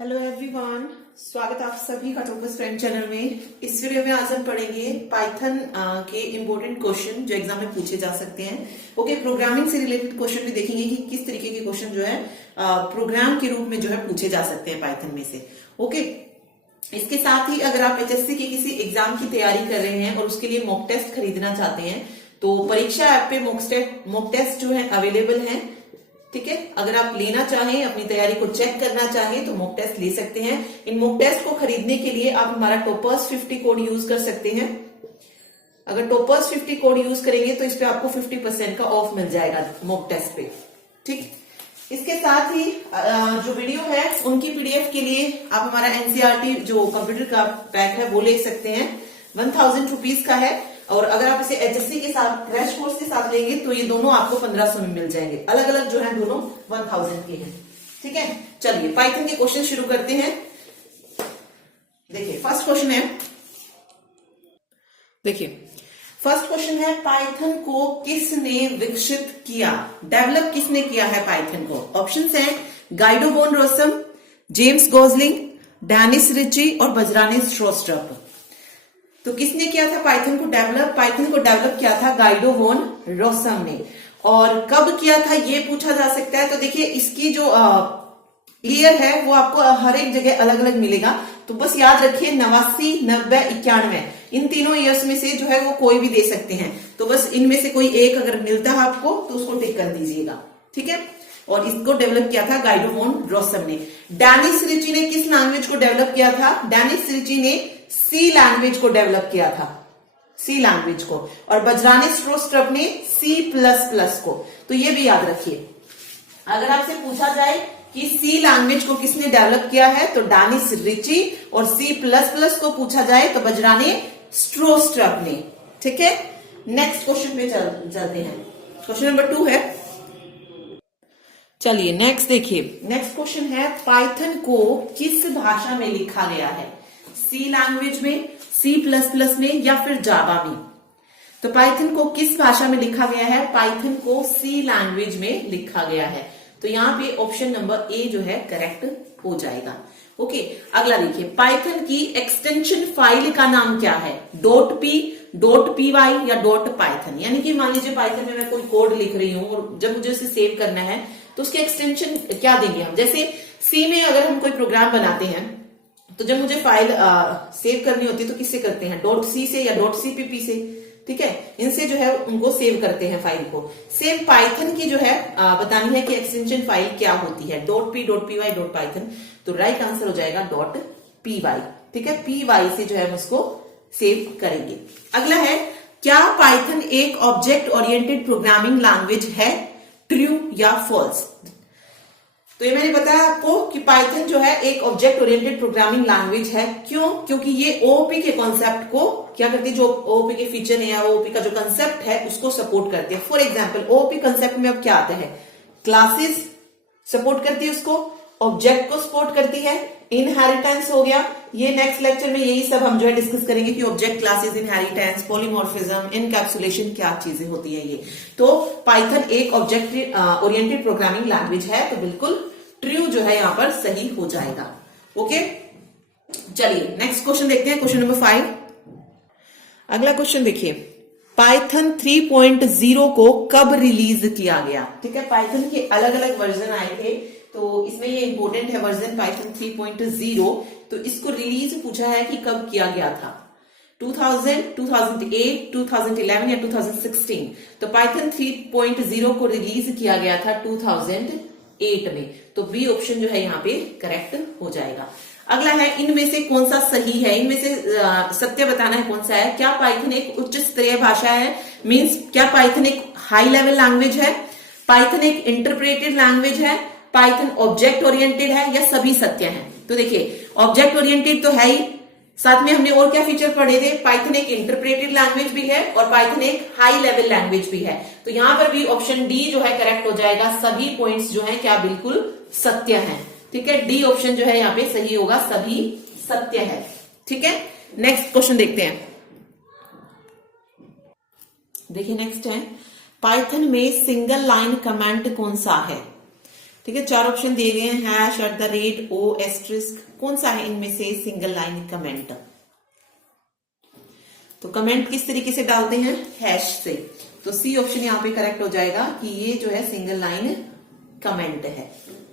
Hello everyone, स्वागत है आप सभी का टोकस फ्रेंड चैनल में। इस वीडियो में आज हम पढ़ेंगे पाइथन के इम्पोर्टेंट क्वेश्चन जो एग्जाम में पूछे जा सकते हैं। ओके, प्रोग्रामिंग से रिलेटेड क्वेश्चन भी देखेंगे कि किस तरीके के क्वेश्चन जो है प्रोग्राम के रूप में जो है पूछे जा सकते हैं पाइथन में से। ओके, इसके साथ ही अगर आप एचएससी के किसी एग्जाम की तैयारी कर रहे हैं और उसके लिए मॉक टेस्ट खरीदना चाहते हैं तो परीक्षा ऐप पे मॉक टेस्ट जो है अवेलेबल है। ठीक है, अगर आप लेना चाहें, अपनी तैयारी को चेक करना चाहें तो मॉक टेस्ट ले सकते हैं। इन मॉक टेस्ट को खरीदने के लिए आप हमारा टॉपर्स 50 कोड यूज कर सकते हैं। अगर टॉपर्स 50 कोड यूज करेंगे तो इस पे आपको 50% का ऑफ मिल जाएगा मॉक टेस्ट पे। ठीक, इसके साथ ही जो वीडियो है उनकी पीडीएफ के लिए आप हमारा एनसीईआरटी जो कंप्यूटर का पैक है वो ले सकते हैं। 1000 रुपीज का है, और अगर आप इसे एचएससी के साथ क्रैश कोर्स के साथ लेंगे तो ये दोनों आपको 1500 में मिल जाएंगे। अलग अलग जो है दोनों 1000 के हैं। ठीक है, चलिए पाइथन के क्वेश्चन शुरू करते हैं। देखिए फर्स्ट क्वेश्चन है पाइथन को किसने विकसित किया, डेवलप किसने किया है पाइथन को। ऑप्शंस हैं Guido van Rossum, James Gosling, Dennis Ritchie और बजरानी स्ट्रोस्ट्रप। तो किसने किया था पाइथन को डेवलप किया था गाइडो वोन रोसम ने। और कब किया था ये पूछा जा सकता है। तो देखिए इसकी जो ईयर है वो आपको हर एक जगह अलग अलग मिलेगा, तो बस याद रखिए 89, 90, 91 इन तीनों ईयर्स में से जो है वो कोई भी दे सकते हैं। तो बस इनमें से कोई एक अगर मिलता है आपको तो उसको टिक कर दीजिएगा। ठीक है, और इसको डेवलप किया था गाइडो वोन रोसम ने। डेनिस रिची ने किस लैंग्वेज को डेवलप किया था? डेनिस रिची ने सी लैंग्वेज को डेवलप किया था, सी लैंग्वेज को। और बजरानी स्ट्रोस्ट्रप ने C++ को। तो ये भी याद रखिए, अगर आपसे पूछा जाए कि सी लैंग्वेज को किसने डेवलप किया है तो डेनिस रिची, और C++ को पूछा जाए तो बजरानी स्ट्रोस्ट्रप ने। ठीक है, नेक्स्ट क्वेश्चन पे चलते हैं। क्वेश्चन नंबर 2 है। चलिए नेक्स्ट देखिए, नेक्स्ट क्वेश्चन है पाइथन को किस भाषा में लिखा गया है? सी लैंग्वेज में, C++ में या फिर जावा में? तो पाइथन को किस भाषा में लिखा गया है? पाइथन को सी लैंग्वेज में लिखा गया है। तो यहाँ पे ऑप्शन नंबर ए जो है करेक्ट हो जाएगा। ओके, अगला देखिए, पाइथन की एक्सटेंशन फाइल का नाम क्या है? .p, .py या .python। यानी कि मान लीजिए पाइथन में मैं कोई कोड लिख रही हूँ और जब मुझे उसे सेव करना है तो उसकी एक्सटेंशन क्या देंगे हम? जैसे सी में अगर हम कोई प्रोग्राम बनाते हैं तो जब मुझे फाइल सेव करनी होती है तो किससे करते हैं? .c से या .cpp से। ठीक है, इनसे जो है उनको सेव करते हैं फाइल को। सेम पाइथन की जो है बतानी है कि एक्सटेंशन फाइल क्या होती है, .p, .py, .python। तो राइट आंसर हो जाएगा .py। ठीक है, py से जो है हम उसको सेव करेंगे। अगला है, क्या पाइथन एक ऑब्जेक्ट ओरिएंटेड प्रोग्रामिंग लैंग्वेज है? ट्रू या फॉल्स? तो ये मैंने बताया आपको कि पाइथन जो है एक ऑब्जेक्ट ओरिएंटेड प्रोग्रामिंग लैंग्वेज है। क्यों? क्योंकि ये ओओपी के कॉन्सेप्ट को क्या करती है, जो ओओपी के फीचर है या ओओपी का जो कंसेप्ट है उसको सपोर्ट करती है। फॉर एग्जांपल ओओपी कंसेप्ट में अब क्या आता है? क्लासेस सपोर्ट करती है उसको, ऑब्जेक्ट को सपोर्ट करती है, इनहेरिटेंस हो गया। ये नेक्स्ट लेक्चर में यही सब हम जो है डिस्कस करेंगे कि object, classes, inheritance, polymorphism, encapsulation क्या चीजें होती है ये। तो पाइथन एक ऑब्जेक्ट ओरिएंटेड प्रोग्रामिंग लैंग्वेज है, तो बिल्कुल ट्रू जो है यहां पर सही हो जाएगा। ओके, चलिए नेक्स्ट क्वेश्चन देखते हैं, क्वेश्चन नंबर 5। अगला क्वेश्चन देखिए, पाइथन 3.0 को कब रिलीज किया गया? ठीक है, पाइथन के अलग अलग वर्जन आए थे, तो इसमें ये इंपॉर्टेंट है वर्जन पाइथन 3.0। तो इसको रिलीज पूछा है कि कब किया गया था? 2000, 2008, 2011 या 2016? तो पाइथन 3.0 को रिलीज किया गया था 2008 में। तो बी ऑप्शन जो है यहाँ पे करेक्ट हो जाएगा। अगला है, इनमें से कौन सा सही है? इनमें से सत्य बताना है कौन सा है। क्या पाइथन एक उच्च स्तरीय भाषा है? मींस क्या पाइथन एक हाई लेवल लैंग्वेज है? पाइथन एक इंटरप्रेटेड लैंग्वेज है? पाइथन ऑब्जेक्ट ओरिएंटेड है? या सभी सत्य हैं? तो देखिए ऑब्जेक्ट ओरिएंटेड तो है ही, साथ में हमने और क्या फीचर पढ़े थे? पाइथन एक इंटरप्रेटेड लैंग्वेज भी है और पाइथन एक हाई लेवल लैंग्वेज भी है। तो यहां पर भी ऑप्शन डी जो है करेक्ट हो जाएगा। सभी पॉइंट्स जो है क्या बिल्कुल सत्य हैं। ठीक है, डी ऑप्शन जो है यहाँ पे सही होगा, सभी सत्य है। ठीक है, नेक्स्ट क्वेश्चन देखते हैं। देखिए नेक्स्ट है, पाइथन में सिंगल लाइन कमेंट कौन सा है? ठीक है, 4 ऑप्शन दिए गए हैं, hash, at the rate, O, asterisk, कौन सा है इनमें से सिंगल लाइन कमेंट? तो कमेंट किस तरीके से डालते हैं? हैश से। तो सी ऑप्शन यहाँ पे करेक्ट हो जाएगा कि ये जो है सिंगल लाइन कमेंट है।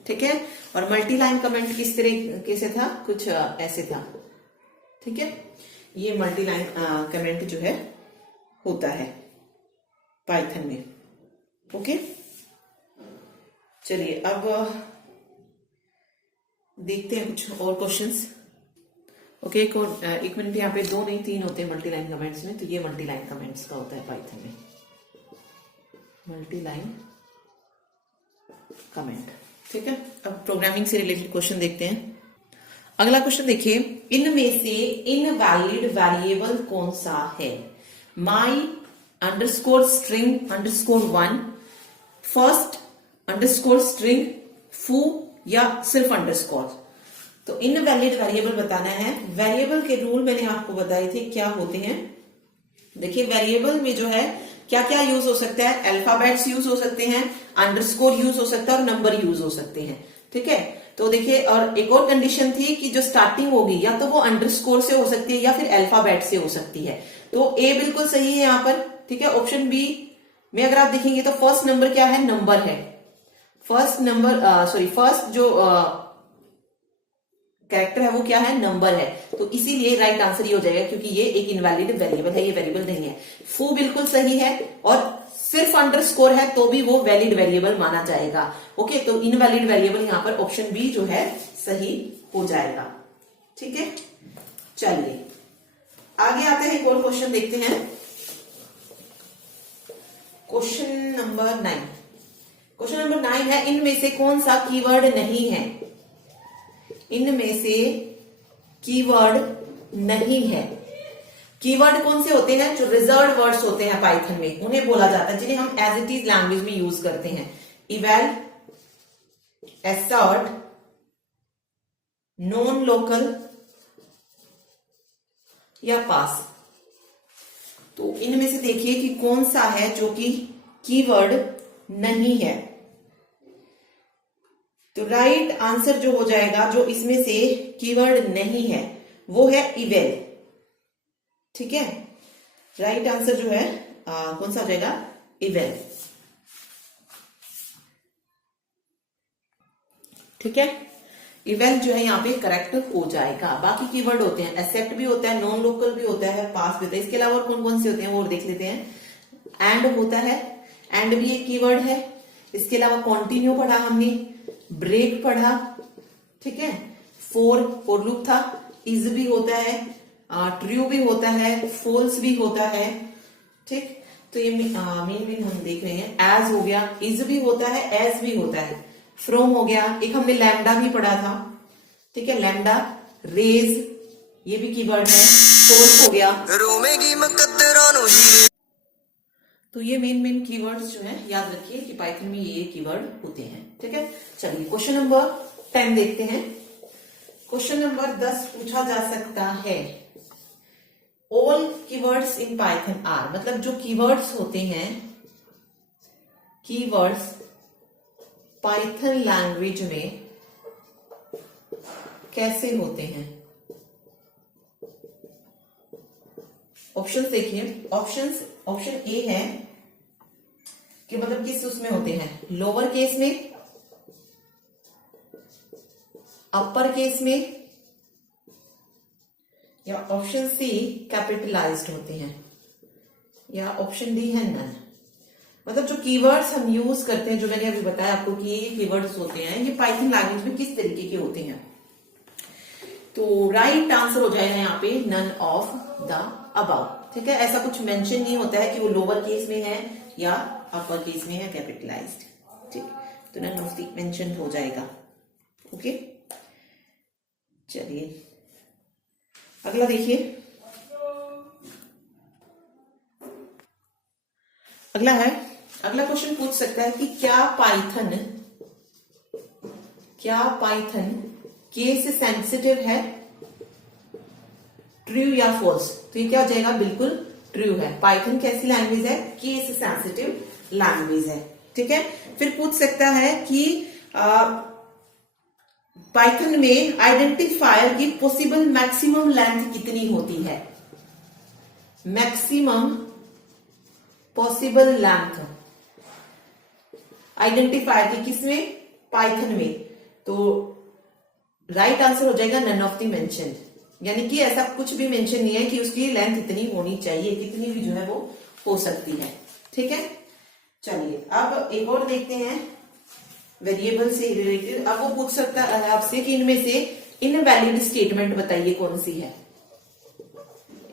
ठीक है, और मल्टी लाइन कमेंट किस तरीके से था? कुछ ऐसे था। ठीक है, ये मल्टी लाइन कमेंट जो है होता है पाइथन में। ओके, चलिए अब देखते हैं कुछ और क्वेश्चंस। ओके, एक मिनट, यहाँ पे 2 नहीं 3 होते हैं मल्टी लाइन कमेंट्स में, तो ये मल्टी लाइन कमेंट्स का होता है पाइथन में, मल्टी लाइन कमेंट। ठीक है, अब प्रोग्रामिंग से रिलेटेड क्वेश्चन देखते हैं। अगला क्वेश्चन देखिए, इनमें से इनवैलिड वेरिएबल कौन सा है? My underscore string underscore 1, first underscore string, foo, या सिर्फ अंडरस्कोर। तो इनवैलिड वेरिएबल बताना है। वेरिएबल के रूल मैंने आपको बताए थे क्या होते हैं। देखिए, वेरिएबल में जो है क्या क्या यूज हो सकता है? अल्फाबेट्स यूज हो सकते हैं, अंडरस्कोर यूज हो सकता है और नंबर यूज हो सकते हैं। ठीक है, तो देखिए, और एक और कंडीशन थी कि जो स्टार्टिंग होगी या तो वो अंडरस्कोर से हो सकती है या फिर अल्फाबेट से हो सकती है। तो ए बिल्कुल सही है यहाँ पर। ठीक है, ऑप्शन बी में अगर आप देखेंगे तो फर्स्ट नंबर क्या है? नंबर है। फर्स्ट जो कैरेक्टर है वो क्या है? नंबर है। तो इसीलिए राइट आंसर ये हो जाएगा, क्योंकि ये एक इनवैलिड वेरिएबल है, ये वेरिएबल नहीं है। फू बिल्कुल सही है, और सिर्फ अंडरस्कोर है तो भी वो वैलिड वेरिएबल माना जाएगा। ओके, तो इनवैलिड वेरिएबल यहां पर ऑप्शन बी जो है सही हो जाएगा। ठीक है, चलिए आगे आते हैं, एक और क्वेश्चन देखते हैं। Question number 9। क्वेश्चन नंबर 9 है, इनमें से कौन सा कीवर्ड नहीं है? इनमें से कीवर्ड नहीं है। कीवर्ड कौन से होते हैं? जो रिजर्व वर्ड्स होते हैं पाइथन में, उन्हें बोला जाता है, जिन्हें हम एज इट इज लैंग्वेज में यूज करते हैं। इवैल, एसर्ट, नॉन लोकल या पास। तो इनमें से देखिए कि कौन सा है जो कि कीवर्ड नहीं है। तो राइट आंसर जो हो जाएगा, जो इसमें से कीवर्ड नहीं है, वो है इवेल। ठीक है, राइट आंसर जो है कौन सा हो जाएगा? इवेल। ठीक है, इवेल जो है यहाँ पे करेक्ट हो जाएगा। बाकी कीवर्ड होते हैं, एक्सेप्ट भी होता है, नॉन लोकल भी होता है, पास भी होता है। इसके अलावा और कौन कौन से होते हैं वो देख लेते हैं। एंड होता है, एंड भी एक कीवर्ड है। इसके अलावा कॉन्टिन्यू पढ़ा हमने, ब्रेक पढ़ा। ठीक है, फॉर लूप था, इज भी होता है, ट्रू भी होता है, फॉल्स भी होता है। ठीक, तो ये मेन हम देख रहे हैं। एज हो गया, इज भी होता है, एज भी होता है। फ्रॉम हो गया, एक हमने लैम्डा भी पढ़ा था। ठीक है, लैम्डा, रेज, ये भी कीवर्ड है। सोर्स हो गया। तो ये मेन कीवर्ड्स जो है याद रखिए कि पाइथन में ये कीवर्ड होते हैं। ठीक है, चलिए क्वेश्चन नंबर 10 देखते हैं। क्वेश्चन नंबर 10 पूछा जा सकता है, all keywords in Python are, मतलब जो कीवर्ड्स होते हैं, कीवर्ड्स पाइथन लैंग्वेज में कैसे होते हैं? ऑप्शंस देखिए। ऑप्शन ए है कि मतलब किस उसमें होते हैं? लोअर केस में, अपर केस में, या ऑप्शन सी कैपिटलाइज्ड होते हैं, या ऑप्शन डी है नन। मतलब जो कीवर्ड्स हम यूज करते हैं, जो मैंने अभी बताया आपको कि ये कीवर्ड्स होते हैं, ये पाइथन लैंग्वेज में किस तरीके के होते हैं। तो राइट आंसर हो जाएगा यहाँ पे नन ऑफ द अबव। ठीक है, ऐसा कुछ मेंशन नहीं होता है कि वो लोअर केस में है या अपर केस में है, कैपिटलाइज्ड। ठीक, तो नन ऑफ द मेंशन हो जाएगा। ओके, चलिए अगला देखिए। अगला क्वेश्चन पूछ सकता है कि क्या पाइथन केस सेंसिटिव है? ट्रू या फॉल्स? तो ये क्या हो जाएगा? बिल्कुल ट्रू है। पाइथन कैसी लैंग्वेज है? केस सेंसिटिव लैंग्वेज है। ठीक है, फिर पूछ सकता है कि पाइथन में आइडेंटिफायर की पॉसिबल मैक्सिमम लेंथ कितनी होती है? मैक्सिमम पॉसिबल लेंथ आइडेंटिफायर की किसमें? पाइथन में। तो राइट आंसर हो जाएगा नन ऑफ द मेंशन, यानी कि ऐसा कुछ भी मेंशन नहीं है कि उसकी लेंथ इतनी होनी चाहिए, कितनी भी जो है वो हो सकती है। ठीक है, चलिए अब एक और देखते हैं वेरिएबल से रिलेटेड। अब वो पूछ सकता है आपसे कि इनमें से इनवैलिड स्टेटमेंट बताइए कौन सी है।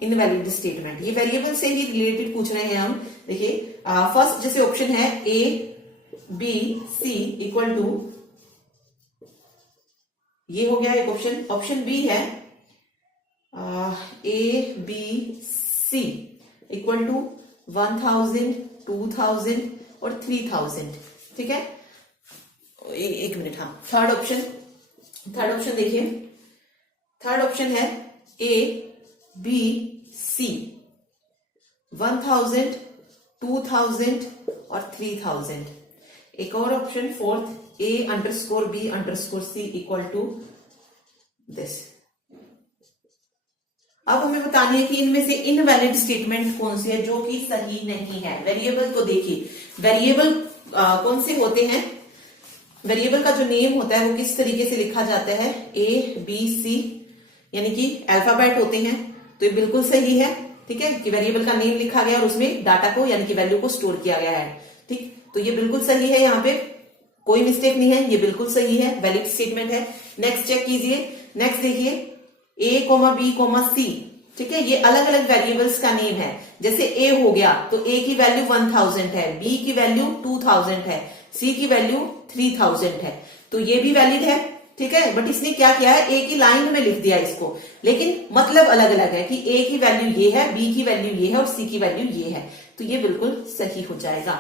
इनवैलिड स्टेटमेंट, ये वेरिएबल से ही रिलेटेड पूछ रहे हैं हम। देखिए फर्स्ट जैसे ऑप्शन है A B C equal to, ये हो गया एक ऑप्शन। ऑप्शन बी है A B C equal to 1000, 2000 और 3000। ठीक है, एक मिनट, हाँ थर्ड ऑप्शन देखिए। थर्ड ऑप्शन है ए बी सी 1000, 2000 और 3000। एक और option fourth A underscore B underscore C equal to this. अब हमें बतानी है कि इनमें से इनवैलिड स्टेटमेंट कौन सी है जो कि सही नहीं है। वेरिएबल को देखिए, वेरिएबल कौन से होते हैं? वेरिएबल का जो नेम होता है वो किस तरीके से लिखा जाता है? ए बी सी, यानी कि अल्फाबेट होते हैं। तो ये बिल्कुल सही है। ठीक है, कि वेरिएबल का नेम लिखा गया और उसमें डाटा को यानी कि वैल्यू को स्टोर किया गया है। ठीक, तो ये बिल्कुल सही है, यहाँ पे कोई मिस्टेक नहीं है, ये बिल्कुल सही है, वैलिड स्टेटमेंट है। नेक्स्ट चेक कीजिए। नेक्स्ट देखिए ए कोमा बी कोमा सी। ठीक है, ये अलग अलग वेरिएबल्स का नेम है। जैसे ए हो गया तो ए की वैल्यू 1000 है, बी की वैल्यू 2000 है, सी की वैल्यू 3000 है। तो ये भी वैलिड है। ठीक है, बट इसने क्या किया है, ए की लाइन में लिख दिया इसको, लेकिन मतलब अलग अलग है कि ए की वैल्यू ये है, बी की वैल्यू ये है और सी की वैल्यू ये है। तो ये बिल्कुल सही हो जाएगा।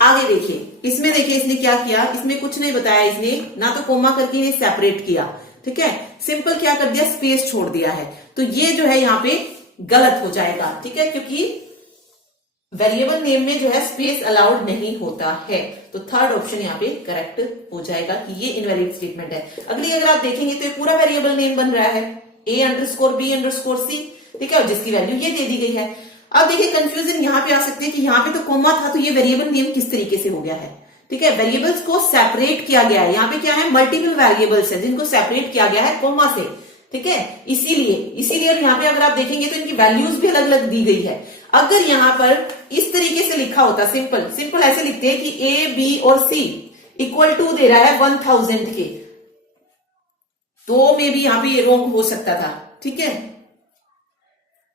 आगे देखिए, इसमें देखिए इसने क्या किया, इसमें कुछ नहीं बताया, इसने ना तो कोमा करके इन्हें सेपरेट किया। ठीक है, सिंपल क्या कर दिया, स्पेस छोड़ दिया है। तो ये जो है यहाँ पे गलत हो जाएगा। ठीक है, क्योंकि वेरिएबल नेम में जो है स्पेस अलाउड नहीं होता है। तो थर्ड ऑप्शन यहाँ पे करेक्ट हो जाएगा कि ये इनवैलिड स्टेटमेंट है। अगली अगर आप देखेंगे तो ये पूरा वेरिएबल नेम बन रहा है A underscore B underscore C. ठीक है, और जिसकी वैल्यू ये दे दी गई है। अब देखिए कंफ्यूजन यहाँ पे आ सकती है कि यहाँ पे तो कोमा था, तो ये वेरिएबल नेम किस तरीके से हो गया है। ठीक है, वेरिएबल्स को सेपरेट किया गया है। यहाँ पे क्या है, मल्टीपल वेरिएबल्स है जिनको सेपरेट किया गया है कोमा से। ठीक है, इसीलिए और यहाँ पे अगर आप देखेंगे तो इनकी वैल्यूज भी अलग अलग दी गई है। अगर यहाँ पर इस तरीके से लिखा होता, सिंपल ऐसे लिखते हैं कि ए बी और सी इक्वल टू दे रहा है 1000 के, तो मे भी यहाँ पे ये रॉन्ग हो सकता था। ठीक है,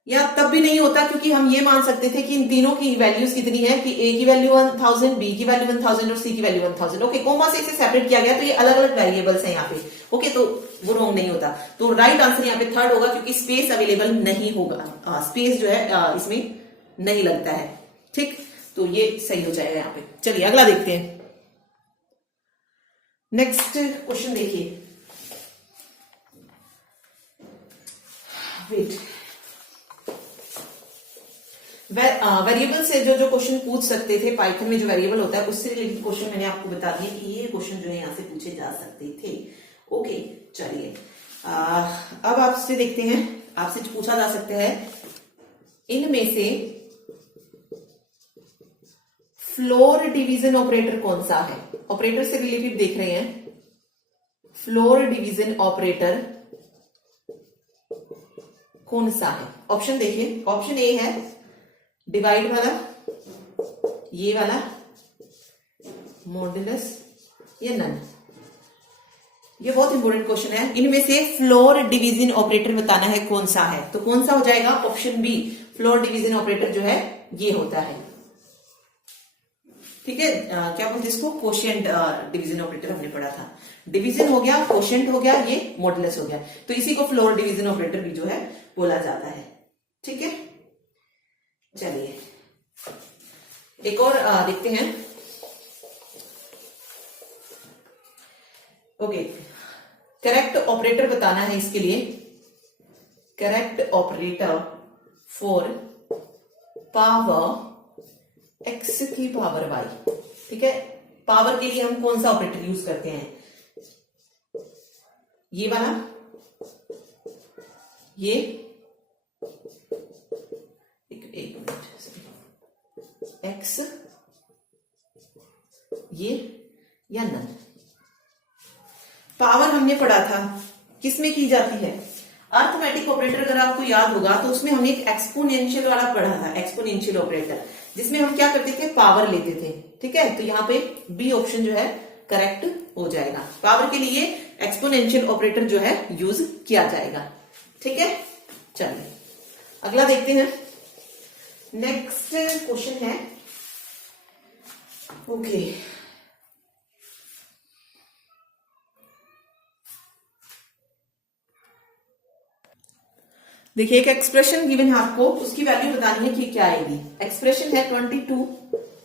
या तब भी नहीं होता, क्योंकि हम ये मान सकते थे कि इन तीनों की वैल्यूज कितनी है कि ए की वैल्यू 1000, बी की वैल्यू 1000 और सी की वैल्यू 1000। ओके, कोमा से इसे सेपरेट किया गया तो ये अलग अलग वेरिएबल्स हैं यहाँ पे। ओके, तो वो रॉन्ग नहीं होता। तो राइट आंसर यहाँ पे थर्ड होगा, क्योंकि स्पेस अवेलेबल नहीं होगा, स्पेस जो है इसमें नहीं लगता है। ठीक, तो ये सही हो जाएगा यहाँ पे। चलिए अगला देखते हैं। नेक्स्ट क्वेश्चन देखिए, वेट, वेरिएबल से जो क्वेश्चन पूछ सकते थे पाइथन में, जो वेरिएबल होता है उससे रिलेटेड क्वेश्चन मैंने आपको बता दिया कि ये क्वेश्चन जो है यहां से पूछे जा सकते थे। ओके, चलिए अब आपसे देखते हैं, आपसे पूछा जा सकता है इनमें से फ्लोर डिवीजन ऑपरेटर कौन सा है। ऑपरेटर से रिलेटेड देख रहे हैं, फ्लोर डिवीजन ऑपरेटर कौन सा है। ऑप्शन देखिए, ऑप्शन ए है डिवाइड वाला, ये वाला, मॉड्यूलस या नन। ये बहुत इंपॉर्टेंट क्वेश्चन है। इनमें से फ्लोर डिवीजन ऑपरेटर बताना है कौन सा है। तो कौन सा हो जाएगा, option B, floor division operator जो है ये होता है। ठीक है, क्या बोलते इसको, कोशिएंट डिवीजन ऑपरेटर हमने पढ़ा था। डिवीजन हो गया, कोशिएंट हो गया, ये मॉडुलस हो गया, तो इसी को फ्लोर डिवीजन ऑपरेटर भी जो है बोला जाता है। ठीक है, चलिए एक और देखते हैं। ओके, करेक्ट ऑपरेटर बताना है इसके लिए, correct operator for power x की पावर y। ठीक है, पावर के लिए हम कौन सा ऑपरेटर यूज करते हैं? ये वाला, ये एक मिनट, एक्स, ये या नन। पावर हमने पढ़ा था किसमें की जाती है? अर्थमेटिक ऑपरेटर अगर आपको याद होगा तो उसमें हमने एक एक्सपोनेंशियल वाला पढ़ा था, एक्सपोनेंशियल ऑपरेटर, जिसमें हम क्या करते थे? पावर लेते थे। ठीक है, तो यहाँ पे बी ऑप्शन जो है करेक्ट हो जाएगा। पावर के लिए एक्सपोनेंशियल ऑपरेटर जो है यूज किया जाएगा। ठीक है, चलिए अगला देखते हैं। नेक्स्ट क्वेश्चन है, ओके, देखिए एक एक्सप्रेशन गिवन है आपको, उसकी वैल्यू बतानी है कि क्या आएगी। एक्सप्रेशन है 22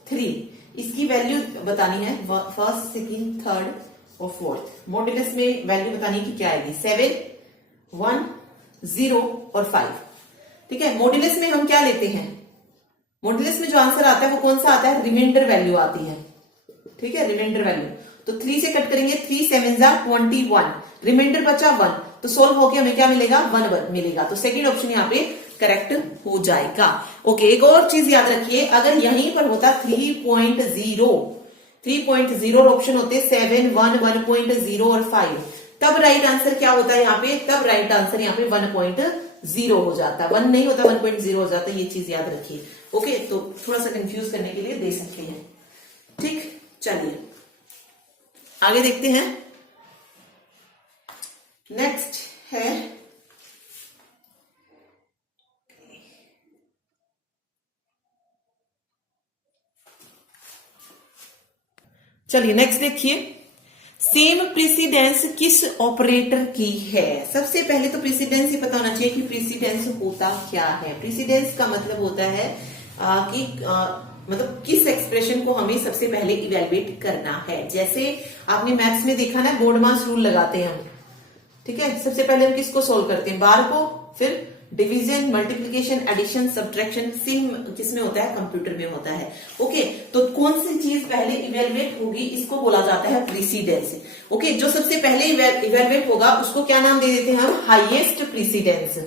3, इसकी वैल्यू बतानी है फर्स्ट, सेकंड, थर्ड और फोर्थ। मॉड्यूलस में वैल्यू बतानी है कि क्या आएगी, 7, 1, 0 और 5। ठीक है, मॉड्यूलस में हम क्या लेते हैं? मॉड्यूलस में जो आंसर आता है वो कौन सा आता है? रिमाइंडर वैल्यू आती है। ठीक है, रिमाइंडर वैल्यू, तो 3 से कट करेंगे, 3 7 21, रिमाइंडर बचा 1, तो सोल्व होके हमें क्या मिलेगा? 1 मिलेगा। तो सेकंड ऑप्शन यहाँ पे करेक्ट हो जाएगा। ओके, एक और चीज याद रखिए, अगर यहीं पर होता 3.0 ऑप्शन होते 7, 1, 1.0 और 5, तब राइट आंसर क्या होता है यहाँ पे? तब राइट आंसर यहाँ पे 1.0 हो जाता, 1 नहीं होता, 1.0 हो जाता। ये चीज याद रखिए। ओके, तो थोड़ा सा कंफ्यूज करने के लिए दे सकते हैं। ठीक, चलिए आगे देखते हैं। नेक्स्ट है, चलिए नेक्स्ट देखिए, सेम प्रेसिडेंस किस ऑपरेटर की है? सबसे पहले तो प्रेसिडेंस ही पता होना चाहिए कि प्रेसिडेंस होता क्या है। प्रेसिडेंस का मतलब होता है कि मतलब किस एक्सप्रेशन को हमें सबसे पहले इवेलुएट करना है। जैसे आपने मैथ्स में देखा ना, बोर्डमास रूल लगाते हैं हम। ठीक है, सबसे पहले हम किसको सोल्व करते हैं? बार को, फिर division, multiplication, addition, subtraction. Same किसमें होता है? कंप्यूटर में होता है। ओके, तो कौन सी चीज पहले इवेलुएट होगी, इसको बोला जाता है प्रीसीडेंस। ओके, जो सबसे पहले इवेलुएट होगा उसको क्या नाम दे देते हैं हम? हाईएस्ट प्रीसीडेंस,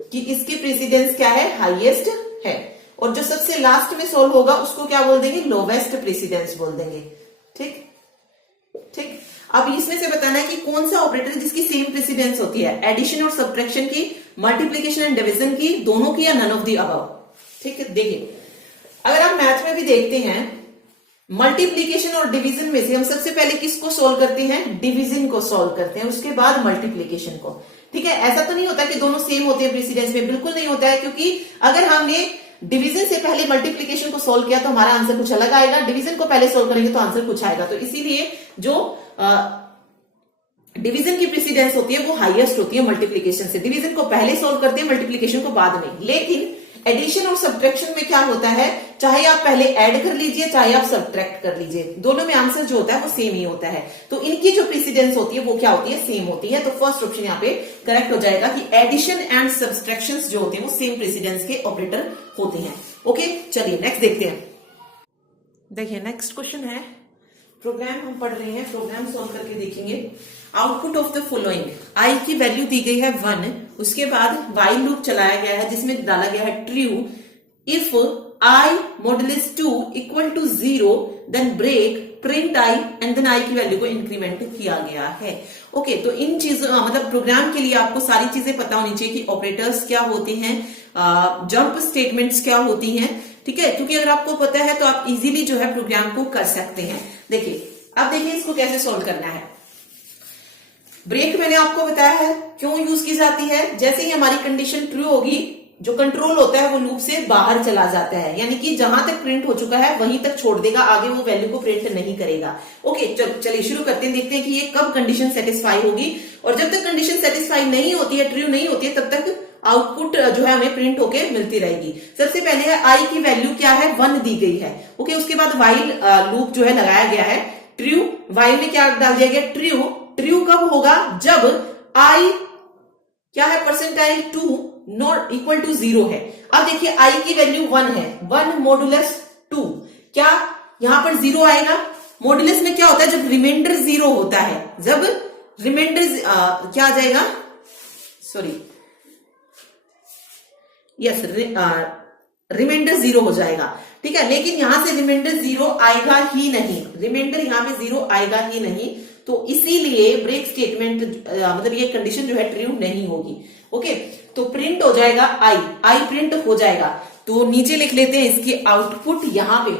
कि इसकी प्रीसीडेंस क्या है? हाईएस्ट है। और जो सबसे लास्ट में सोल्व होगा उसको क्या बोल देंगे? लोवेस्ट प्रेसिडेंस बोल देंगे। ठीक ठीक, अब इसमें से बताना है कि कौन सा ऑपरेटर जिसकी सेम प्रेसिडेंस होती है, एडिशन और सब्ट्रैक्शन की, मल्टीप्लीकेशन एंड डिवीजन की, दोनों की, या नन ऑफ द अबव। ठीक है, देखिए अगर आप मैथ में भी देखते हैं, मल्टीप्लीकेशन और डिवीजन में से हम सबसे पहले किसको सोल्व करते हैं? डिवीजन को सोल्व करते हैं, उसके बाद मल्टीप्लीकेशन को। ठीक है, ऐसा तो नहीं होता कि दोनों सेम होते हैं प्रेसिडेंस में, बिल्कुल नहीं होता है, क्योंकि अगर हमने डिवीजन से पहले मल्टीप्लीकेशन को सोल्व किया तो हमारा आंसर कुछ अलग आएगा, डिवीजन को पहले सोल्व करेंगे तो आंसर कुछ आएगा। तो इसीलिए जो डिवीजन की प्रेसिडेंस होती है वो हाईएस्ट होती है मल्टीप्लीकेशन से। डिवीजन को पहले सोल्व करते हैं, मल्टीप्लीकेशन को बाद में। लेकिन एडिशन और सब्ट्रैक्शन में क्या होता है, चाहे आप पहले ऐड कर लीजिए चाहे आप सब्ट्रैक्ट कर लीजिए, दोनों में आंसर जो होता है वो सेम ही होता है। तो इनकी जो प्रेसिडेंस होती है वो क्या होती है? सेम होती है। तो फर्स्ट ऑप्शन यहाँ पे करेक्ट हो जाएगा कि एडिशन एंड सब्ट्रैक्शन जो होते हैं वो सेम प्रेसिडेंस के ऑपरेटर होते हैं। ओके, चलिए नेक्स्ट देखते हैं। देखिए नेक्स्ट क्वेश्चन है, प्रोग्राम हम पढ़ रहे हैं, प्रोग्राम सॉल्व करके देखेंगे। आउटपुट ऑफ द फॉलोइंग, आई की वैल्यू दी गई है 1, उसके बाद व्हाइल लूप चलाया गया है जिसमें डाला गया है true, if I modulus 2 equal to 0 then break print I, and then I की वैल्यू को इंक्रीमेंट किया गया है। ओके, तो इन चीजों मतलब प्रोग्राम के लिए आपको सारी चीजें पता होनी चाहिए कि ऑपरेटर्स क्या होते हैं, जंप स्टेटमेंट्स क्या होती हैं। ठीक है, क्योंकि अगर आपको पता है तो आप इजीली जो है प्रोग्राम को कर सकते हैं। देखिए अब देखिए इसको कैसे सोल्व करना है। ब्रेक मैंने आपको बताया है क्यों यूज की जाती है। जैसे ही हमारी कंडीशन ट्रू होगी, जो कंट्रोल होता है वो लूप से बाहर चला जाता है, यानी कि जहां तक प्रिंट हो चुका है वहीं तक छोड़ देगा, आगे वो वैल्यू को प्रिंट नहीं करेगा। ओके, चलिए शुरू करते हैं, देखते हैं कि ये कब कंडीशन सेटिस्फाई होगी। और जब तक कंडीशन सेटिस्फाई नहीं होती है, ट्रू नहीं होती है, तब तक आउटपुट जो है हमें प्रिंट होके मिलती रहेगी। सबसे पहले है आई की वैल्यू क्या है? 1 दी गई है। ओके, उसके बाद व्हाइल लूप जो है लगाया गया है, ट्रू, व्हाइल में क्या डाल दिया गया? ट्रू। ट्रू कब होगा? जब आई क्या है? परसेंटाइल 2 नॉट इक्वल टू 0 है। अब देखिए आई की वैल्यू 1 है, 1 मॉडुलस 2, क्या यहां पर 0 आएगा? मॉड्यूलस में क्या होता है, जब रिमाइंडर 0 होता है, जब रिमाइंडर क्या आ जाएगा, सॉरी यस, रिमाइंडर 0 हो जाएगा, ठीक है। लेकिन यहां से रिमाइंडर 0 आएगा ही नहीं, रिमाइंडर यहां पे 0 आएगा ही नहीं, तो इसीलिए ब्रेक स्टेटमेंट मतलब ये कंडीशन जो है ट्रू नहीं होगी। ओके, तो प्रिंट हो जाएगा आई प्रिंट हो जाएगा। तो नीचे लिख लेते हैं इसकी आउटपुट, यहां पे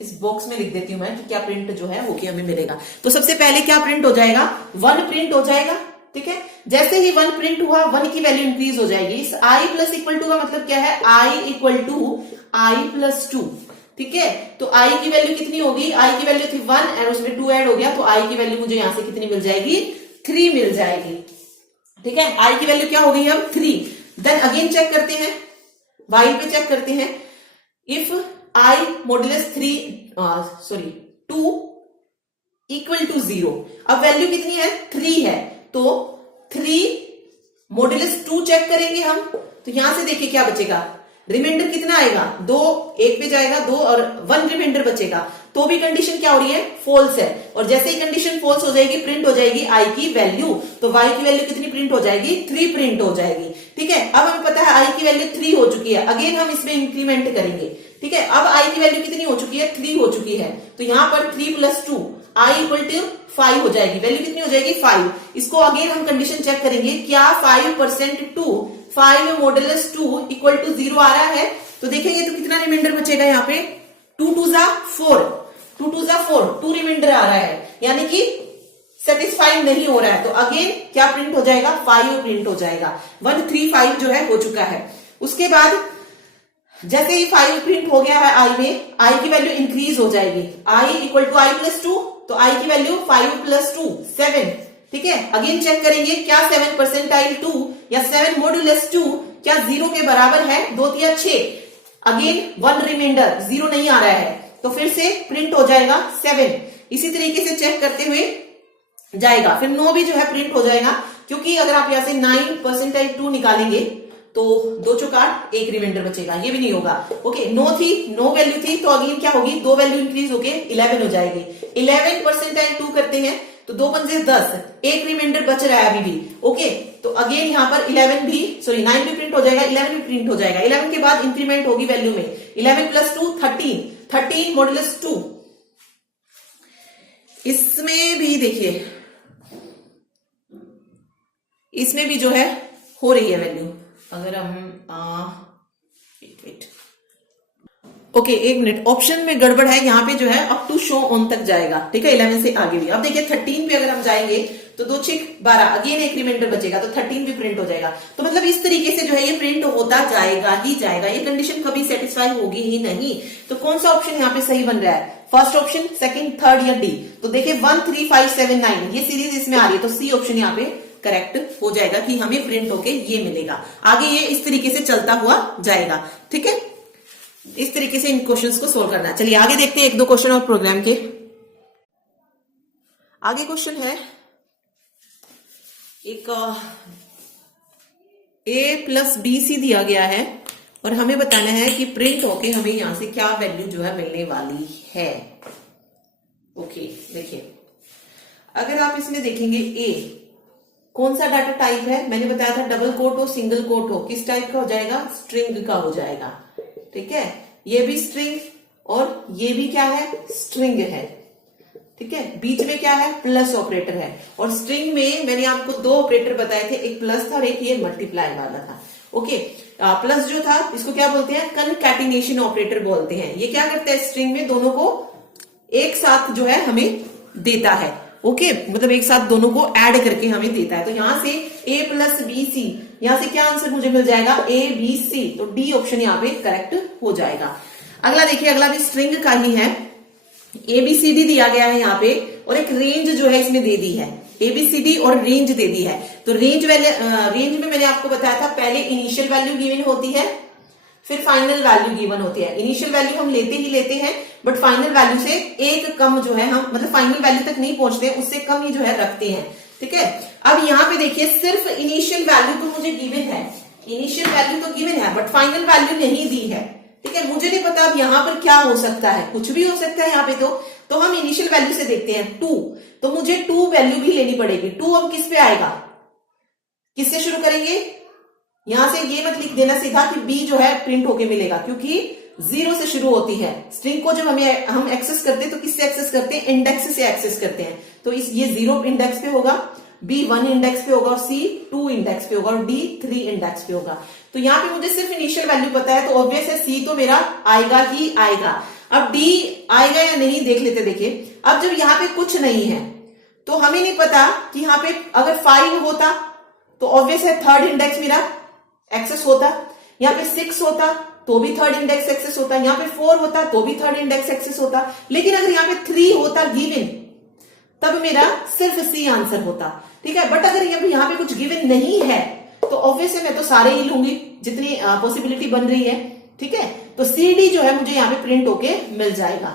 इस बॉक्स में लिख देती हूं मैं कि क्या प्रिंट जो है वो क्या हमें मिलेगा। तो सबसे पहले क्या प्रिंट हो जाएगा, 1 प्रिंट हो जाएगा, ठीक है। जैसे ही 1 प्रिंट हुआ 1 की वैल्यू इंक्रीज हो जाएगी। इस आई प्लस इक्वल टू का मतलब क्या है, I equal to I plus 2, ठीक है। तो आई की वैल्यू कितनी होगी, आई की वैल्यू थी 1 और उसमें 2 ऐड हो गया, तो आई की वैल्यू मुझे यहां से कितनी मिल जाएगी, 3 मिल जाएगी, ठीक है। आई की वैल्यू क्या हो गई अब 3। देन अगेन चेक करते हैं, वाइल पे चेक करते हैं, if I modulus 2 equal to 0, अब वैल्यू कितनी है 3 है, तो 3 मॉड्यूलस 2 चेक करेंगे हम, तो यहां से देखिए क्या बचेगा, रिमाइंडर कितना आएगा, 2 1 पे जाएगा 2 और 1 रिमाइंडर बचेगा, तो भी कंडीशन क्या हो रही है, फॉल्स है। और जैसे ही कंडीशन फॉल्स हो जाएगी प्रिंट हो जाएगी आई की वैल्यू, तो वाई की वैल्यू कितनी प्रिंट हो जाएगी, 3 प्रिंट हो जाएगी, ठीक है। अब हमें पता है आई की वैल्यू 3 हो चुकी है, अगेन हम इसमें इंक्रीमेंट करेंगे, ठीक है। अब आई की वैल्यू कितनी हो चुकी है, 3 हो चुकी है, तो यहां पर 3 प्लस 2 आई इक्वल टू 5 हो जाएगी, वैल्यू कितनी हो जाएगी 5। इसको अगेन हम कंडीशन चेक करेंगे, क्या 5% 2 5 मॉड्यूलस 2 इक्वल टू 0 आ रहा है, तो देखेंगे तो कितना रिमाइंडर बचेगा यहाँ पे, 2 2 जा 4, 2 2 जा 4, 2 रिमाइंडर आ रहा है, यानी कि सेटिस्फाइड नहीं हो रहा है, तो अगेन क्या प्रिंट हो जाएगा, 5 प्रिंट हो जाएगा। 135 जो है हो चुका है। उसके बाद जैसे ही 5 प्रिंट हो गया है आई में, आई की वैल्यू इंक्रीज हो जाएगी, I equal to I plus 2, तो आई की वैल्यू 5 प्लस 2 7, ठीक है। अगेन चेक करेंगे क्या 7 परसेंटाइल 2 या 7 मॉड्यूलस 2 क्या 0 के बराबर है, 2 या 6, अगेन 1 रिमाइंडर 0 नहीं आ रहा है, तो फिर से प्रिंट हो जाएगा 7। इसी तरीके से चेक करते हुए जाएगा, फिर 9 भी जो है प्रिंट हो जाएगा, क्योंकि अगर आप यहां से 9 परसेंटाइल 2 निकालेंगे तो 2 चौका 1 रिमाइंडर बचेगा, ये भी नहीं होगा। ओके, 9 वैल्यू थी, तो अगेन क्या होगी, 2 वैल्यू इंक्रीज होके 11 हो जाएगी। 11 परसेंटाइल 2 करते हैं तो 2 पंजे 10, 1 रिमाइंडर बच रहा है अभी भी। ओके, तो अगेन यहां पर 9 भी प्रिंट हो जाएगा, 11 भी प्रिंट हो जाएगा। 11 के बाद इंक्रीमेंट होगी वैल्यू में, 11 प्लस 2 13 मॉड्यूलस 2। इसमें भी देखिए, इसमें भी जो है हो रही है वैल्यू, अगर हम ओके 1 मिनट, ऑप्शन में गड़बड़ है, यहाँ पे जो है अप टू शो ऑन तक जाएगा, ठीक है, 11 से आगे भी। अब देखिए 13 पे अगर हम जाएंगे तो 2 6 12, अगेन 1 रिमाइंडर बचेगा, तो 13 भी प्रिंट हो जाएगा। तो मतलब इस तरीके से जो है ये प्रिंट होता जाएगा ही जाएगा, ये कंडीशन कभी सेटिस्फाई होगी ही नहीं। तो कौन सा ऑप्शन यहाँ पे सही बन रहा है, फर्स्ट ऑप्शन, सेकंड, थर्ड या डी? तो देखिए 1 3 5 7 9 ये सीरीज इसमें आ रही है, तो सी ऑप्शन यहाँ पे करेक्ट हो जाएगा कि हमें प्रिंट होके ये मिलेगा। आगे ये इस तरीके से चलता हुआ जाएगा, ठीक है। इस तरीके से इन क्वेश्चंस को सोल्व करना है। चलिए आगे देखते हैं 1 2 क्वेश्चन और प्रोग्राम के। आगे क्वेश्चन है एक a प्लस बी सी दिया गया है और हमें बताना है कि प्रिंट होके हमें यहां से क्या वैल्यू जो है मिलने वाली है। ओके, देखिए अगर आप इसमें देखेंगे a कौन सा डाटा टाइप है, मैंने बताया था डबल कोट हो सिंगल कोट हो, किस टाइप का हो जाएगा, स्ट्रिंग का हो जाएगा, ठीक है। ये भी स्ट्रिंग और ये भी क्या है, स्ट्रिंग है, ठीक है। बीच में क्या है, प्लस ऑपरेटर है, और स्ट्रिंग में मैंने आपको 2 ऑपरेटर बताए थे, एक प्लस था और एक ये मल्टीप्लाई वाला था। ओके, प्लस जो था इसको क्या बोलते हैं, कनकैटिनेशन ऑपरेटर बोलते हैं। ये क्या करता है, स्ट्रिंग में दोनों को एक साथ जो है हमें देता है। ओके, मतलब एक साथ दोनों को ऐड करके हमें देता है। तो यहां से a प्लस बी सी, यहां से क्या आंसर मुझे मिल जाएगा, a b c, तो डी ऑप्शन यहाँ पे करेक्ट हो जाएगा। अगला देखिए, अगला भी स्ट्रिंग का ही है, ABCD दिया गया है यहाँ पे और एक रेंज जो है इसमें दे दी है, ABCD और रेंज दे दी है। तो रेंज में मैंने आपको बताया था पहले इनिशियल वैल्यू गिवन होती है, फिर फाइनल वैल्यू गिवन होती है। इनिशियल वैल्यू हम लेते ही लेते हैं, बट फाइनल वैल्यू से एक कम जो है हम, मतलब फाइनल वैल्यू तक नहीं पहुंचते, उससे कम ही जो है रखते हैं, ठीक है। अब यहाँ पे देखिए सिर्फ इनिशियल वैल्यू तो मुझे गिवन है, इनिशियल वैल्यू तो गिवन है, बट फाइनल वैल्यू नहीं दी है, ठीक है। मुझे नहीं पता अब यहाँ पर क्या हो सकता है, कुछ भी हो सकता है यहाँ पे। तो तो हम इनिशियल वैल्यू से देखते हैं 2, तो मुझे 2 वैल्यू भी लेनी पड़ेगी। 2 अब किस पे आएगा, किससे शुरू करेंगे, यहां से ये मत लिख देना सीधा कि बी जो है प्रिंट होके मिलेगा, क्योंकि 0 से शुरू होती है। स्ट्रिंग को जब हम एक्सेस करते हैं तो किससे एक्सेस करते हैं, इंडेक्स से एक्सेस करते हैं। तो ये 0 इंडेक्स पे होगा, बी 1 इंडेक्स पे होगा, सी 2 इंडेक्स पे होगा और डी 3 इंडेक्स पे होगा। तो यहाँ पे मुझे सिर्फ इनिशियल वैल्यू पता है, तो ऑब्वियस है सी तो मेरा आएगा ही आएगा। अब डी आएगा या नहीं देख लेते। देखिए अब जब यहाँ पे कुछ नहीं है तो हमें नहीं पता कि यहाँ पे अगर 5 होता तो ऑब्वियस है थर्ड इंडेक्स मेरा एक्सेस होता, यहाँ पे 6 होता तो भी थर्ड इंडेक्स एक्सेस होता, यहाँ पे 4 होता तो भी थर्ड इंडेक्स एक्सेस होता। लेकिन अगर यहाँ पे 3 होता गिवन, तब मेरा सिर्फ सी आंसर होता। ठीक है, बट अगर यहाँ पे कुछ गिवन नहीं है तो ऑब्वियस है मैं तो सारे ही लूंगी जितनी पॉसिबिलिटी बन रही है। ठीक है, तो सी डी जो है मुझे यहाँ पे प्रिंट होके मिल जाएगा।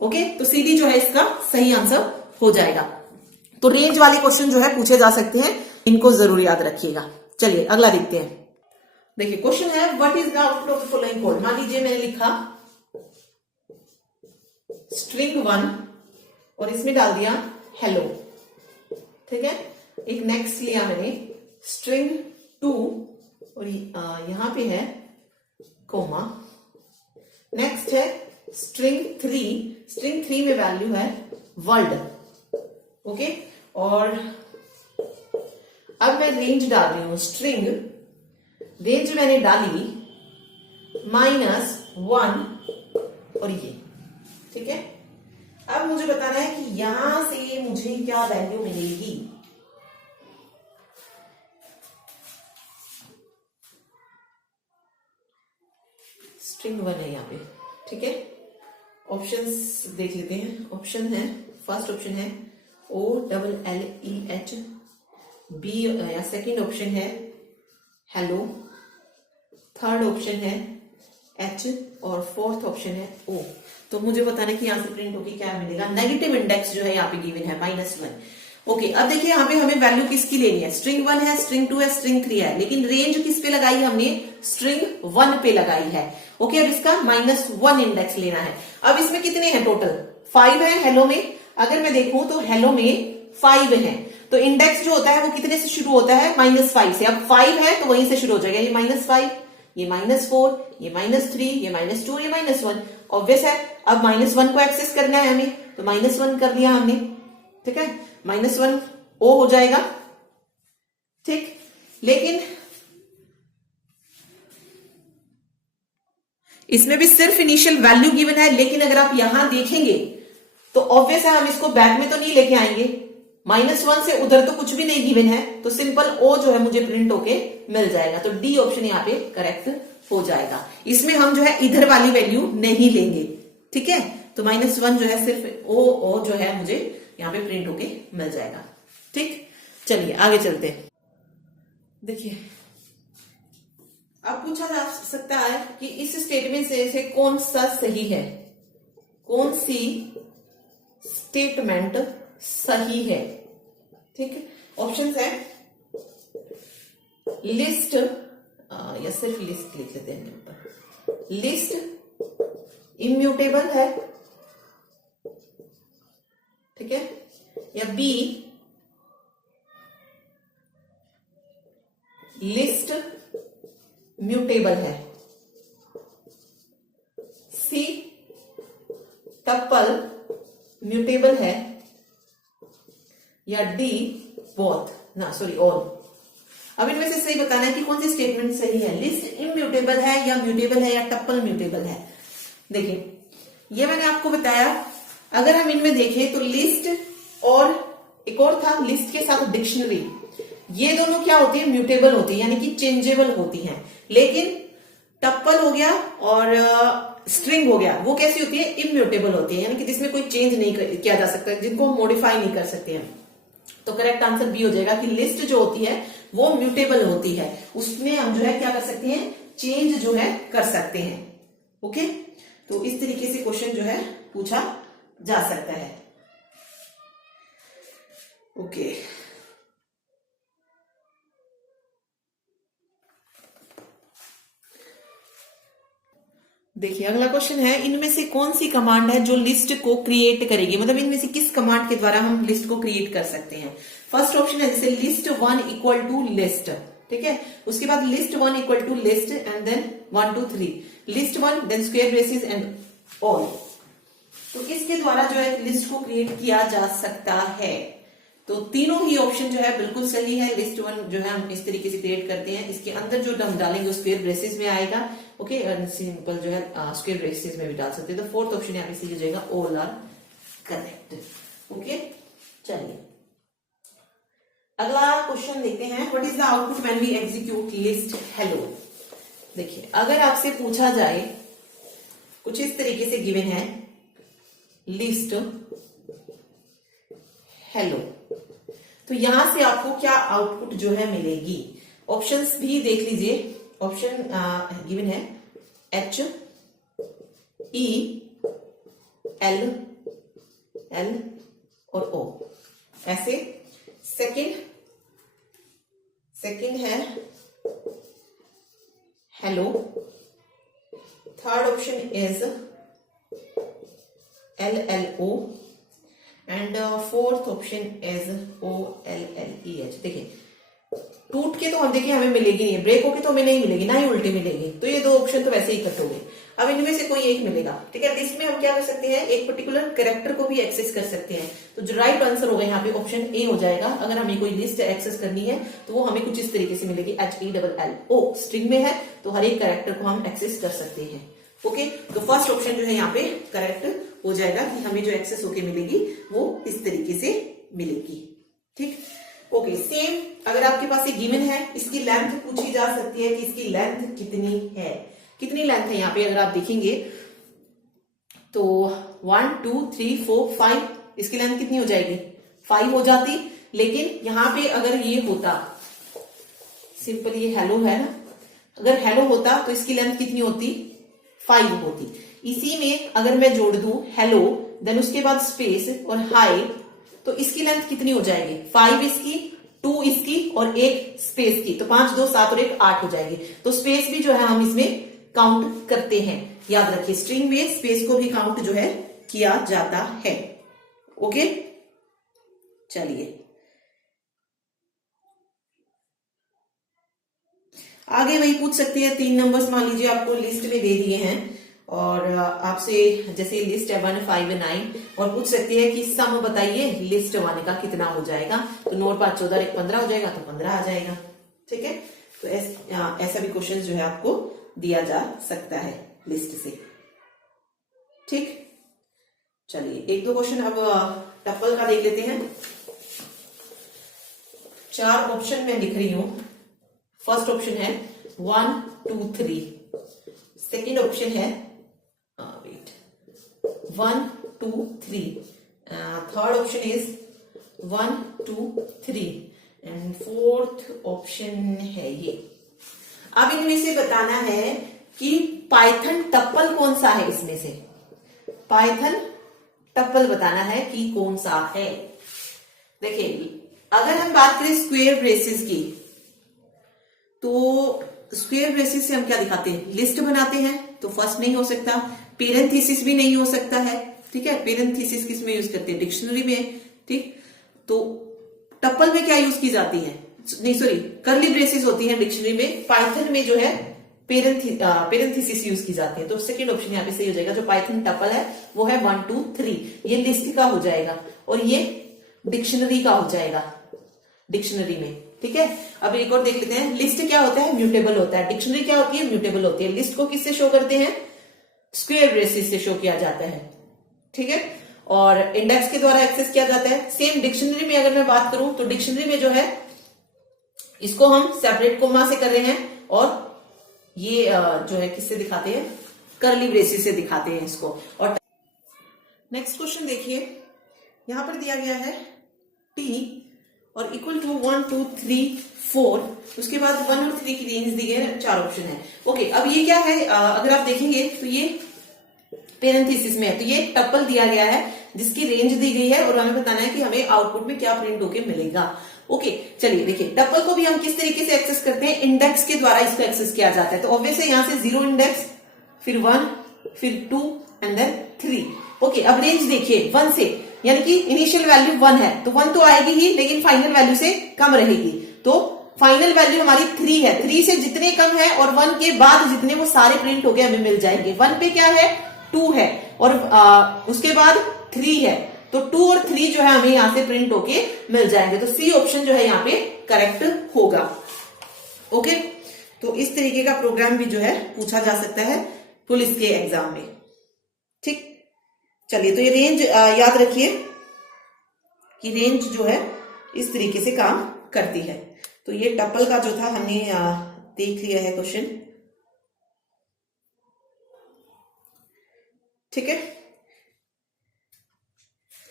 ओके, तो सी डी जो है इसका सही आंसर हो जाएगा। तो रेंज वाले क्वेश्चन जो है पूछे जा सकते हैं, इनको जरूर याद रखिएगा। चलिए अगला देखते हैं। देखिए क्वेश्चन है what is the output of the following code. मान लीजिए मैंने लिखा स्ट्रिंग 1 और इसमें डाल दिया हेलो। ठीक है, एक नेक्स्ट लिया मैंने स्ट्रिंग 2 और यहां पे है कोमा। नेक्स्ट है स्ट्रिंग 3, स्ट्रिंग 3 में वैल्यू है वर्ल्ड। ओके, और अब मैं रेंज डाल रही हूं, स्ट्रिंग रेंज मैंने डाली -1 और ये। ठीक है, अब मुझे बताना है कि यहां से मुझे क्या वैल्यू मिलेगी। स्ट्रिंग 1 है यहाँ पे। ठीक है, ऑप्शंस देख लेते हैं। ऑप्शन है, फर्स्ट ऑप्शन है OLLEH, बी या सेकंड ऑप्शन है हेलो, थर्ड ऑप्शन है H और फोर्थ ऑप्शन है O। तो मुझे बताना है कि यहां से प्रिंट होके क्या मिलेगा। नेगेटिव इंडेक्स जो है यहाँ पे गिवन है -1। ओके, अब देखिए यहाँ पे हमें वैल्यू किसकी लेनी है। स्ट्रिंग 1 है, स्ट्रिंग 2 है, स्ट्रिंग 3 है, लेकिन रेंज किस पे लगाई हमने, स्ट्रिंग 1 पे लगाई है। ओके, और इसका -1 इंडेक्स लेना है। अब इसमें कितने हैं टोटल, 5 है हेलो में। अगर मैं देखूं तो हेलो में 5 है, तो इंडेक्स जो होता है वो कितने से शुरू होता है, -5 से। अब 5 है तो वहीं से शुरू हो जाएगा, ये -5, ये -4, ये -3, ये -2, ये -1। ऑब्वियस है अब -1 को एक्सेस करना है हमें, तो -1 कर दिया हमने। ठीक है, -1 O हो जाएगा। ठीक, लेकिन इसमें भी सिर्फ इनिशियल वैल्यू गिवन है, लेकिन अगर आप यहां देखेंगे तो ऑब्वियस है हम इसको बैक में तो नहीं लेके आएंगे। -1 से उधर तो कुछ भी नहीं गिवन है, तो सिंपल O जो है मुझे प्रिंट होके मिल जाएगा। तो डी ऑप्शन यहाँ पे करेक्ट हो जाएगा। इसमें हम जो है इधर वाली वैल्यू नहीं लेंगे। ठीक है, तो -1 जो है सिर्फ O जो है मुझे यहाँ पे प्रिंट होके मिल जाएगा। ठीक, चलिए आगे चलते हैं। देखिए अब पूछा जा सकता है कि इस स्टेटमेंट से कौन सा सही है, कौन सी स्टेटमेंट सही है। ठीक है, ऑप्शंस है लिस्ट, या सिर्फ लिस्ट लिख लेते हैं ऊपर, लिस्ट इम्यूटेबल है। ठीक है, या बी लिस्ट म्यूटेबल है, सी टप्पल म्यूटेबल है, या डी बोथ ना सॉरी ऑल। अब इनमें से सही बताना है कि कौन सी स्टेटमेंट सही है, लिस्ट इम्यूटेबल है या म्यूटेबल है या टप्पल म्यूटेबल है। देखिए ये मैंने आपको बताया, अगर हम इनमें देखें तो लिस्ट और एक और था लिस्ट के साथ डिक्शनरी, ये दोनों क्या होती है, म्यूटेबल होती है, यानी कि चेंजेबल होती हैं। लेकिन टप्पल हो गया और स्ट्रिंग हो गया, वो कैसी होती है, इम्यूटेबल होती है, यानी कि जिसमें कोई चेंज नहीं किया जा सकता, जिनको हम मॉडिफाई नहीं कर सकते हैं। तो करेक्ट आंसर बी हो जाएगा कि लिस्ट जो होती है वो म्यूटेबल होती है, उसमें हम जो है क्या कर सकते हैं, चेंज जो है कर सकते हैं। ओके, तो इस तरीके से क्वेश्चन जो है पूछा जा सकता है। ओके, देखिए अगला क्वेश्चन है, इनमें से कौन सी कमांड है जो लिस्ट को क्रिएट करेगी, मतलब इनमें से किस कमांड के द्वारा हम लिस्ट को क्रिएट कर सकते हैं। फर्स्ट ऑप्शन है जैसे लिस्ट 1 इक्वल टू लिस्ट, ठीक है। उसके बाद list 1 equal to list and then 1 2 3, list 1 then square braces and all. तो इसके द्वारा जो है लिस्ट को क्रिएट किया जा सकता है। तो तीनों ही ऑप्शन जो है बिल्कुल सही है। लिस्ट 1 जो है हम इस तरीके से क्रिएट करते हैं, इसके अंदर जो हम डालेंगे वो स्क्वायर ब्रेसेस में आएगा, ओके, और सिंपल जो है स्क्वायर ब्रेसेस में भी डाल सकते हैं। तो फोर्थ ऑप्शन यहाँ पे सही हो जाएगा, ऑल आर करेक्ट, ओके। चलिए अगला क्वेश्चन देखते हैं, what is the output when we execute list hello. देखिए अगर आपसे पूछा जाए कुछ इस तरीके से गिवन है लिस्ट हेलो, तो यहां से आपको क्या आउटपुट जो है मिलेगी। ऑप्शंस भी देख लीजिए, ऑप्शन गिवन है H E L L और O ऐसे। सेकंड है hello, third option is LLO and fourth option is OLLEH। देखिए टूट के तो हम देखिए हमें मिलेगी नहीं, ब्रेक होके तो हमें नहीं मिलेगी, ना ही उल्टी मिलेगी, तो ये दो ऑप्शन तो वैसे ही कट हो गए। अब इनमें से कोई एक मिलेगा, ठीक है। लिस्ट में हम क्या कर सकते हैं, एक पर्टिकुलर कैरेक्टर को भी एक्सेस कर सकते हैं। तो जो राइट आंसर होगा यहाँ पे ऑप्शन ए हो जाएगा। अगर हमें कोई लिस्ट एक्सेस करनी है तो वो हमें कुछ इस तरीके से मिलेगी, HELLO स्ट्रिंग में है, तो हर एक कैरेक्टर को हम एक्सेस कर सकते हैं, ओके। तो फर्स्ट ऑप्शन जो है यहाँ पे करेक्ट हो जाएगा कि हमें जो एक्सेस होके मिलेगी वो इस तरीके से मिलेगी, ठीक, ओके। सेम अगर आपके पास एक गिवन है, इसकी लेंथ पूछी जा सकती है कि इसकी लेंथ कितनी है, कितनी लेंथ है यहाँ पे अगर आप देखेंगे तो 1 2 3 4 5, इसकी लेंथ कितनी हो जाएगी, 5 हो जाती। लेकिन यहाँ पे अगर ये होता सिंपल, ये हेलो है ना, अगर हेलो होता तो इसकी लेंथ कितनी होती, 5 होती। इसी में अगर मैं जोड़ दूं हेलो देन उसके बाद स्पेस और हाई, तो इसकी लेंथ कितनी हो जाएगी, 5 इसकी, 2 इसकी और 1 स्पेस की, तो 5 2 7 और 1 8 हो जाएगी। तो स्पेस भी जो है हम इसमें काउंट करते हैं, याद रखिए स्ट्रिंग में स्पेस को भी काउंट जो है किया जाता है, ओके। चलिए आगे वही पूछ सकती है, 3 नंबर्स मान लीजिए आपको लिस्ट में दे दिए हैं और आपसे जैसे लिस्ट है 1 5 9 और पूछ सकती है कि सम बताइए लिस्ट 1 का कितना हो जाएगा। तो 9 5 14 1 15 हो जाएगा, तो 15 आ जाएगा, ठीक है। तो ऐसा भी क्वेश्चन जो है आपको दिया जा सकता है लिस्ट से, ठीक। चलिए एक दो क्वेश्चन अब टप्पल का देख लेते हैं। 4 ऑप्शन मैं लिख रही हूं। फर्स्ट ऑप्शन है 1 2 3, सेकेंड ऑप्शन है 1 2 3, third option is 1 2 3 and fourth option है ये। अब इनमें से बताना है कि पाइथन टप्पल कौन सा है, इसमें से पाइथन टप्पल बताना है कि कौन सा है। देखिए अगर हम बात करें स्क्वायर ब्रेसेस की, तो स्क्वायर ब्रेसेस से हम क्या दिखाते हैं, लिस्ट बनाते हैं, तो फर्स्ट नहीं हो सकता। पेरेंथीसिस भी नहीं हो सकता है, ठीक है। पेरेंथीसिस किस में यूज करते हैं, डिक्शनरी में, ठीक। तो टप्पल में क्या यूज की जाती है, नहीं सॉरी कर्ली ब्रेसेस होती है डिक्शनरी में, पाइथन में जो है पेरेंथीसिस यूज की जाती है। तो सेकंड ऑप्शन यहाँ पे सही हो जाएगा। जो पाइथन टप्पल है वो है 1 2 3, ये लिस्ट का हो जाएगा और ये डिक्शनरी का हो जाएगा, डिक्शनरी में, ठीक है। अब एक और देख लेते हैं, लिस्ट क्या होता है, म्यूटेबल होता है। डिक्शनरी क्या होती है, म्यूटेबल होती है। लिस्ट को किससे शो करते हैं, स्क्वायर ब्रेसेस से शो किया जाता है, ठीक है। और इंडेक्स के द्वारा एक्सेस किया जाता है। सेम डिक्शनरी में अगर मैं बात करूं तो डिक्शनरी में जो है इसको हम सेपरेट कोमा से कर रहे हैं और ये जो है किससे दिखाते हैं, कर्ली ब्रेसेस से दिखाते हैं इसको। और नेक्स्ट क्वेश्चन देखिए, यहां पर दिया गया है t और इक्वल टू 1 2 3 4, उसके बाद 1 और 3 की रेंज दी गई है, 4 ऑप्शन है, ओके। अब ये क्या है, अगर आप देखेंगे तो ये पेरेंथीसिस में है, तो ये टप्पल दिया गया है जिसकी रेंज दी गई है और हमें बताना है कि हमें आउटपुट में क्या प्रिंट होके मिलेगा, ओके। चलिए देखिए टप्पल को भी हम किस तरीके से एक्सेस करते हैं, इंडेक्स के द्वारा इसको एक्सेस किया जाता है। तो ऑब्वियसली यहां से 0 इंडेक्स, फिर 1 फिर 2 एंड देन 3। ओके, अब रेंज देखिए 1 से, यानी कि इनिशियल वैल्यू 1 है तो 1 तो आएगी ही, लेकिन फाइनल वैल्यू से कम रहेगी। तो फाइनल वैल्यू हमारी 3 है, 3 से जितने कम है और 1 के बाद जितने वो सारे प्रिंट हो गए हमें मिल जाएंगे। 1 पे क्या है, 2 है और उसके बाद 3 है, तो 2 और 3 जो है हमें यहां से प्रिंट होके मिल जाएंगे। तो सी ऑप्शन जो है यहाँ पे करेक्ट होगा। ओके, तो इस तरीके का प्रोग्राम भी जो है पूछा जा सकता है पुलिस के एग्जाम में। ठीक, चलिए, तो ये रेंज याद रखिए कि रेंज जो है इस तरीके से काम करती है। तो ये टपल का जो था हमने देख लिया है क्वेश्चन। ठीक है,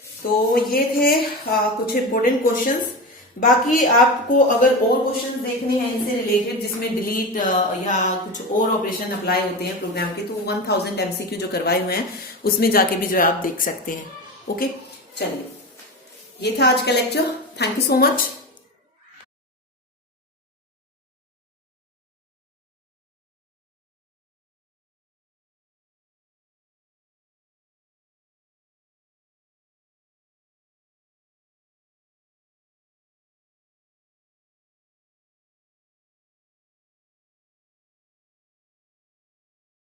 तो ये थे कुछ इंपॉर्टेंट क्वेश्चंस। बाकी आपको अगर और क्वेश्चंस देखने हैं इनसे रिलेटेड जिसमें डिलीट या कुछ और ऑपरेशन अप्लाई होते हैं प्रोग्राम के, तो 1000 MCQ जो करवाए हुए हैं उसमें जाके भी जो है आप देख सकते हैं। ओके, चलिए, ये था आज का lecture. Thank you so much.